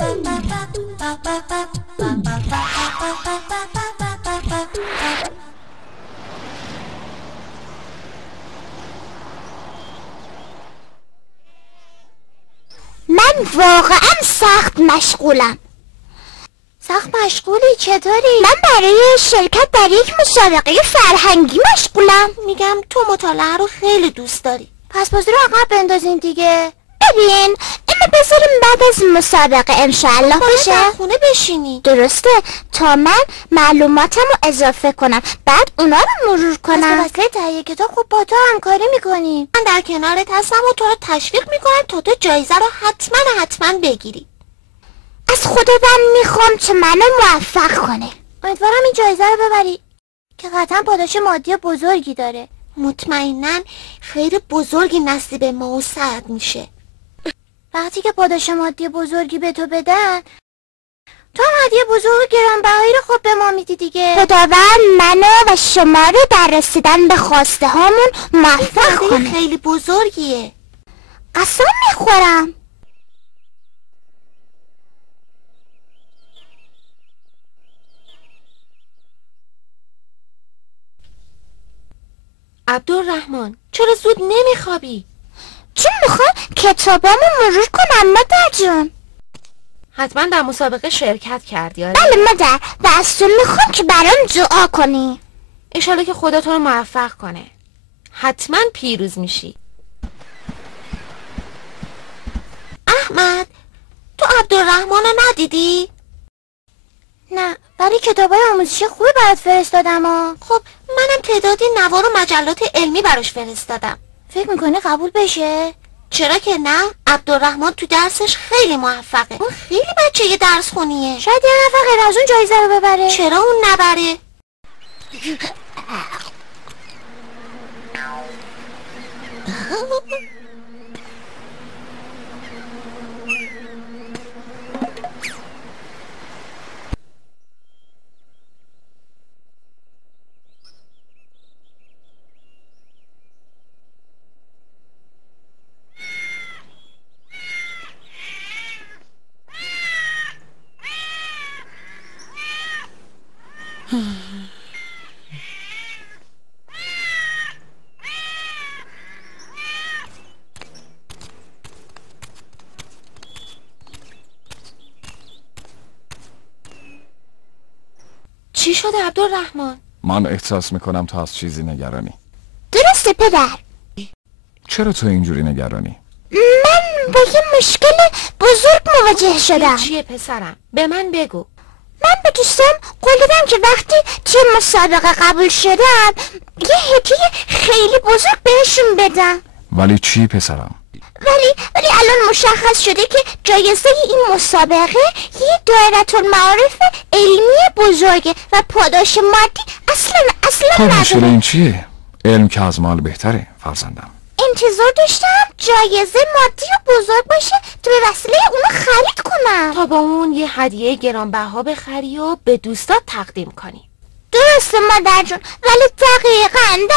من واقعا سخت مشغولم. سخت مشغولی؟ چطوری؟ من برای شرکت در یک مسابقه فرهنگی مشغولم. میگم تو مطالعه رو خیلی دوست داری، پس بازی رو عقب بندازین دیگه. ببین اینو بذاریم بعد از مسابقه انشاءالله بشه. در خونه بشینی. درسته، تا من معلوماتم رو اضافه کنم بعد اونا رو مرور کنم. از وسیله تهیه کتاب خب با تو همکاری میکنیم. من در کنارت هستم و تو رو تشویق میکنم تا تو جایزه رو حتما بگیری. از خداوند میخوام که منو موفق کنه. امیدوارم این جایزه رو ببری که قطعا پاداش مادی بزرگی داره. مطمئناً خیر بزرگی نصیب ما و سعد میشه. وقتی که پاداش مادی بزرگی به تو بدن تو هم هدیه بزرگ گرانبهایی رو خب به ما میدی دیگه. خداوند منو و شما رو در رسیدن به خواسته هامون موفق کنه. خیلی بزرگیه. قسم میخورم. عبدالرحمن چرا زود نمیخوابی؟ چون میخوام کتابامو مرور کنم مادر جون. حتما در مسابقه شرکت کردی آره؟ بله مادر، و از تو میخوام که برام دعا کنی. انشالله که خدا تو رو موفق کنه. حتما پیروز میشی. احمد تو عبدالرحمن رو ندیدی؟ نه ولی کتابای آموزشی خوبی برات فرستادم ها. خب منم تعدادی نوار و مجلات علمی براش فرستادم. فکر میکنی قبول بشه؟ چرا که نه؟ عبدالرحمن تو درسش خیلی موفقه. اون خیلی بچه یه درس خونیه. شاید یه نفر غیر از اون جایزه رو ببره. چرا اون نبره؟ چی شده عبدالرحمن؟ من احساس میکنم تو از چیزی نگرانی. درسته پدر. چرا تو اینجوری نگرانی؟ من با یه مشکل بزرگ مواجه شدم. چیه پسرم؟ به من بگو. من به دوستم قول دادم که وقتی توی مسابقه قبول شدم یه هدیه خیلی بزرگ بهشون بدم. ولی چی پسرم؟ ولی الان مشخص شده که جایزه این مسابقه یه دایره المعارف علمی بزرگه و پاداش مادی اصلا خب نداره. مشکل این چیه؟ علم که از مال بهتره فرزندم. انتظار داشتم جایزه مادی بزرگ باشه تو به وسیله اونو خرید کنم تا با اون یه هدیه گرانبها بخری و به دوستات تقدیم کنی. درسته مادر جون، ولی دقیقاً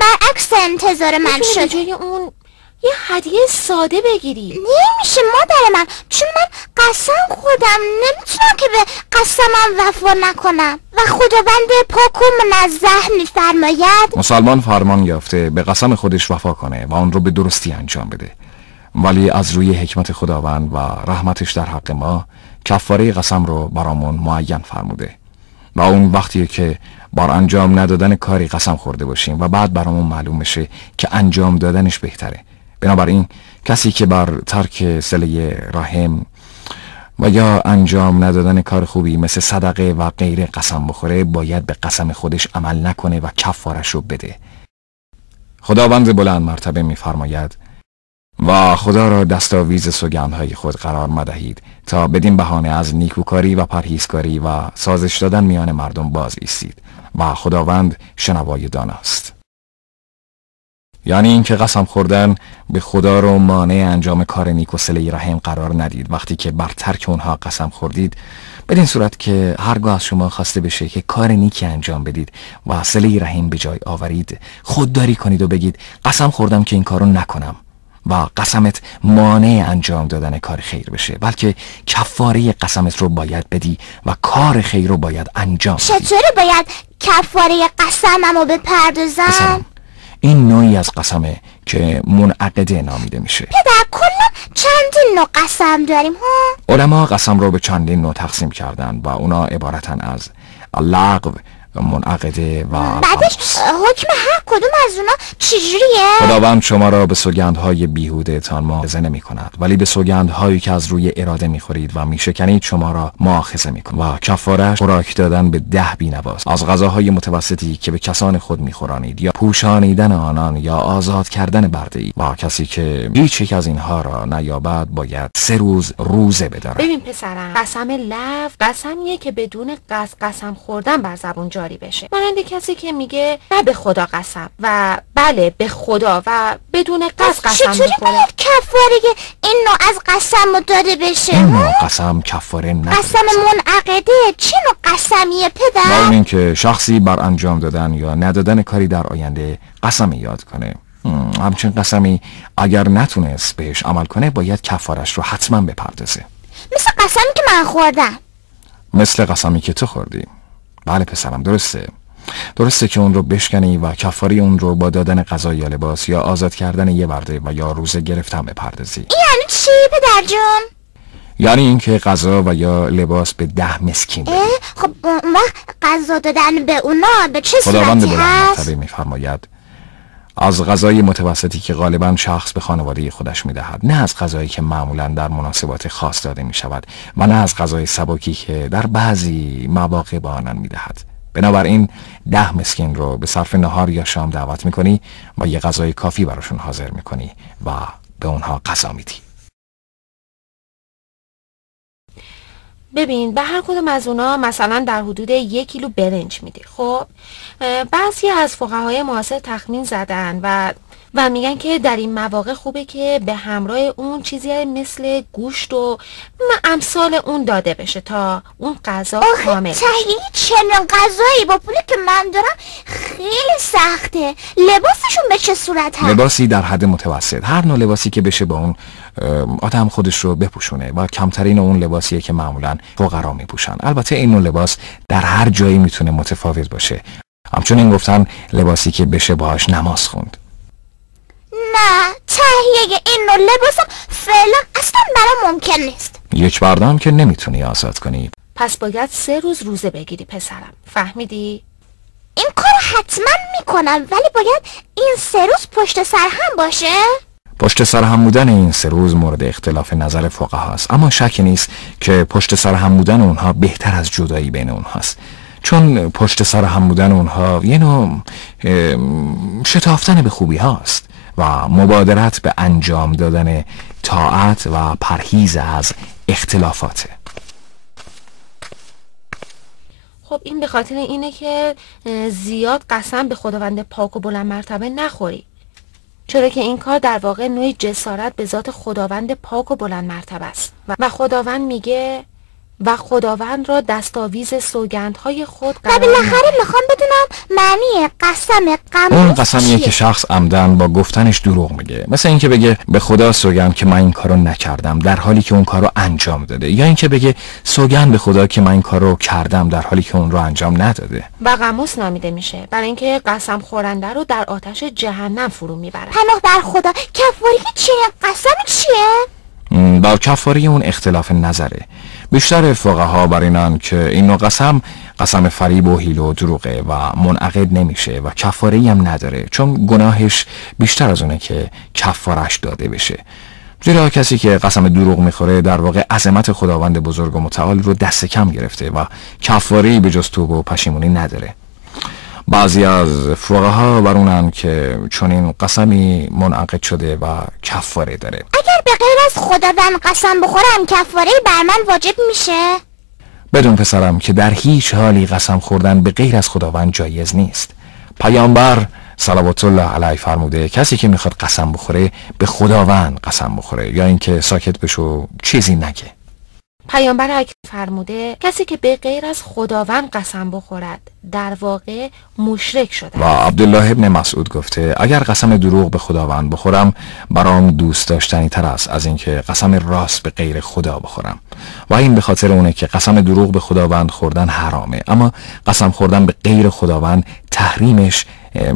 برعکس انتظار من شد. جای اون یه هدیه ساده بگیری. نمیشه مادر من، چون من قسم خودم نمیتونم که به قسمم وفا نکنم و خداوند پاک و منزه میفرماید مسلمان فرمان یافته به قسم خودش وفا کنه و آن رو به درستی انجام بده، ولی از روی حکمت خداوند و رحمتش در حق ما کفاره قسم رو برامون معین فرموده و اون وقتیه که بار انجام ندادن کاری قسم خورده باشیم و بعد برامون معلوم بشه که انجام دادنش بهتره. بنابراین کسی که بر ترک صله رحم و یا انجام ندادن کار خوبی مثل صدقه و غیره قسم بخوره باید به قسم خودش عمل نکنه و کفارش رو بده. خداوند بلند مرتبه می‌فرماید و خدا را دستاویز سوگندهای خود قرار مدهید تا بدین بهانه از نیکوکاری و پرهیزکاری و سازش دادن میان مردم باز ایستید و خداوند شنوای داناست. یعنی اینکه قسم خوردن به خدا رو مانع انجام کار نیک و صله رحم قرار ندید. وقتی که بر ترک اونها قسم خوردید بدین صورت که هرگاه از شما خواسته بشه که کار نیکی انجام بدید و صله رحم به جای آورید خودداری کنید و بگید قسم خوردم که این کارو نکنم و قسمت مانع انجام دادن کار خیر بشه، بلکه کفاره قسمت رو باید بدی و کار خیر رو باید انجام بدی. چطوری باید کفاره قسممو بپردازم؟ مثلا این نوعی از قسمه که منعقده نامیده میشه. پدر کلا چندین نوع قسم داریم ها؟ علما قسم رو به چندین نوع تقسیم کردن و اونا عبارتن از لغو، منعقده و بعدش حکم هر کدوم از اونا چجوریه؟ خداوند شما را به سوگندهای بیهوده تان مؤاخذه نمی کند، ولی به سوگندهایی که از روی اراده می خورید و می شکنید شما را مؤاخذه می کند و کفارش خوراک دادن به 10 بینواست از غذاهای متوسطی که به کسان خود می خورانید یا پوشانیدن آنان یا آزاد کردن برده‌ای و کسی که هیچ یک از اینها را نیابد باید 3 روز روزه بدارد. ببین پسرم، قسم لغو قسمیه که بدون قسم خوردن بر زبان جاری بشه، مانند کسی که میگه نه به خدا قسم و بله به خدا و بدون قسم چطوری باید کفاره این نوع از قسم رو داده بشه؟ این نوع قسم کفاره نداره. قسم منعقده چه نوع قسمیه پدر؟ با این که شخصی بر انجام دادن یا ندادن کاری در آینده قسم یاد کنه، همچنین قسمی اگر نتونست بهش عمل کنه باید کفارش رو حتما بپردازه. مثل قسمی که من خوردم. مثل قسمی که تو خوردی. بله پسرم، درسته که اون رو بشکنی و کفاری اون رو با دادن غذا یا لباس یا آزاد کردن یه برده و یا روزه گرفتن بپردازی. این یعنی چی پدر جون؟ یعنی اینکه غذا و یا لباس به 10 مسکین بدی. خب اون وقت غذا دادن به اونا به چه خداوند صورتی بلند هست؟ مرتبه می‌فرماید از غذای متوسطی که غالباً شخص به خانواده خودش می‌دهد، نه از غذایی که معمولاً در مناسبات خاص داده می‌شود و نه از غذای سبکی که در بعضی مواقع به آنان می‌دهد. بنابراین 10 مسکین رو به صرف نهار یا شام دعوت می‌کنی و یه غذای کافی براشون حاضر می‌کنی و به اونها غذا میدی. ببین به هر کدوم از اونا مثلا در حدود 1 کیلو برنج میدی. خب بعضی از فقهای معاصر تخمین زدن و میگن که در این مواقع خوبه که به همراه اون چیزی مثل گوشت و امثال اون داده بشه تا اون غذا کامل بشه. تهیه چنین غذایی با پولی که من دارم خیلی سخته. لباسشون به چه صورت هست؟ لباسی در حد متوسط، هر نوع لباسی که بشه با اون آدم خودش رو بپوشونه و کمترین اون لباسیه که معمولاً فقرا میپوشن. البته این نوع لباس در هر جایی میتونه متفاوت باشه. همچنین گفتن لباسی که بشه باهاش نماز خوند. نه، تهیه این نوع لباسم فعلا اصلا برام ممکن نیست. یک بردم که نمیتونی آزاد کنی. پس باید 3 روز روزه بگیری پسرم، فهمیدی؟ این کار حتما میکنم، ولی باید این 3 روز پشت سر هم باشه؟ پشت سر هم بودن این 3 روز مورد اختلاف نظر فقها است، اما شکی نیست که پشت سر هم بودن اونها بهتر از جدایی بین اونهاست، چون پشت سر هم بودن اونها یه نوع شتافتن به خوبی هاست و مبادرت به انجام دادن طاعت و پرهیز از اختلافاته. خب این به خاطر اینه که زیاد قسم به خداوند پاک و بلند مرتبه نخوری، چرا که این کار در واقع نوعی جسارت به ذات خداوند پاک و بلند مرتبه است و خداوند میگه و خداوند را دستاویز سوگندهای خود و بالاخره میخوام بدونم معنی قسم قموس اون قسمیه که شخص عمدن با گفتنش دروغ میگه، مثل اینکه بگه به خدا سوگند که من این کارو نکردم در حالی که اون کارو انجام داده، یا اینکه بگه سوگند به خدا که من این کارو کردم در حالی که اون رو انجام نداده. و قموس نامیده میشه برای اینکه قسم خورنده رو در آتش جهنم فرو میبره. پناه بر خدا، کفاری چیه؟ قسم چیه؟ در کفاری اون اختلاف نظره. بیشتر فقها بر اینن که این نوع قسم فریب و حیله و دروغه و منعقد نمیشه و کفاره‌ای هم نداره، چون گناهش بیشتر از اونه که کفارش داده بشه. زیرا کسی که قسم دروغ میخوره در واقع عظمت خداوند بزرگ و متعال رو دست کم گرفته و کفاره‌ای به جز توبه و پشیمونی نداره. بعضی از فقها بر اونن که چون این قسمی منعقد شده و کفاره داره. اگر به غیر از خداوند قسم بخورم کفاره بر من واجب میشه؟ بدون پسرم که در هیچ حالی قسم خوردن به غیر از خداوند جایز نیست. پیامبر صلوات الله علیه فرموده کسی که میخواد قسم بخوره به خداوند قسم بخوره، یا اینکه ساکت بشو چیزی نگه. پیامبر اکرم فرموده کسی که به غیر از خداوند قسم بخورد در واقع مشرک شده. و عبدالله ابن مسعود گفته اگر قسم دروغ به خداوند بخورم برام دوست داشتنی تر است از اینکه قسم راست به غیر خدا بخورم. و این به خاطر اونه که قسم دروغ به خداوند خوردن حرامه، اما قسم خوردن به غیر خداوند تحریمش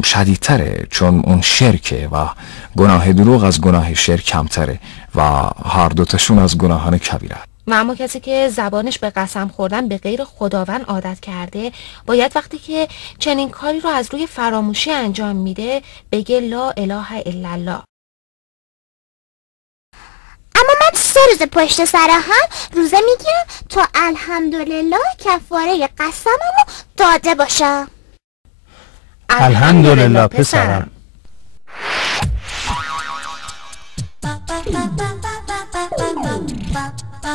شدیدتره، چون اون شرکه و گناه دروغ از گناه شرک کمتره و هر دوتاشون از گناهان کبیره. و اما کسی که زبانش به قسم خوردن به غیر خداوند عادت کرده باید وقتی که چنین کاری رو از روی فراموشی انجام میده بگه لا اله الا الله. اما من 3 روز پشت سر هم روزه میگیرم تا الحمدلله کفاره قسممو داده باشم. الحمدلله پسرم. Ba ba ba ba ba ba ba ba ba ba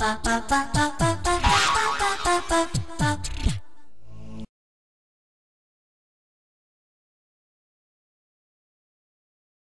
ba ba ba ba